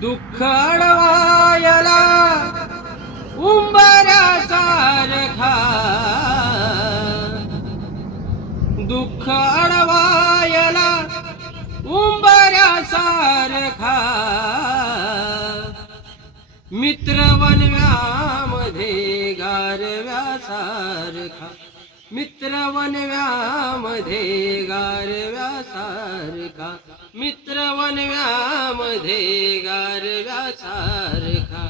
दुःख अडवायला उंबऱ्यासारखा दुःख अडवायला उंबऱ्यासारखा मित्र वनव्यामध्ये गारव्यासारखा मित्र वनव्यामध्ये गारव्यासारखा मित्र मध्ये गारव्यासारखा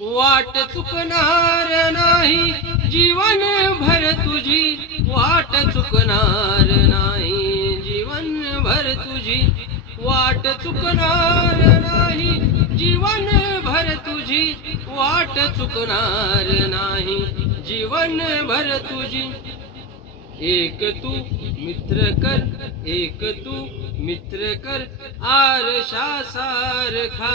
वाट चुकणार नाही जीवन भर तुझी. वाट चुकणार नाही जीवन भर तुझी. वाट चुकणार नाही जीवन भर तुझी. वाट चुकणार नाही जीवन भर तुझी. एक तू मित्र कर एक तू मित्र कर आरशा सारखा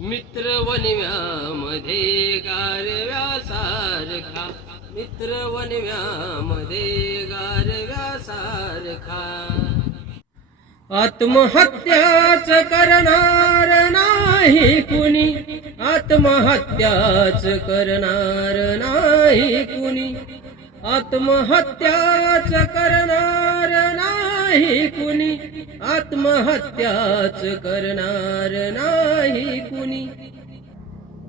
मित्र वनव्यामध्ये गारव्यासारखा मित्र वनव्यामध्ये गारव्यासारखा आत्महत्याच करणार नाही कुणी. आत्महत्याच करणार नाही कुणी. आत्महत्याच करणार नाही कुणी. आत्महत्याच करणार नाही कुणी.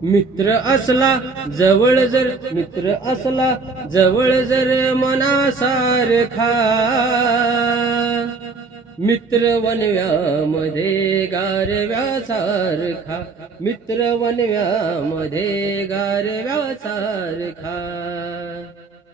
मित्र असला जवळ जर मित्र असला जवळ जर मनासारखा. मित्र वनव्यामध्ये गारव्यासारखा मित्र वनव्यामध्ये गारव्यासारखा.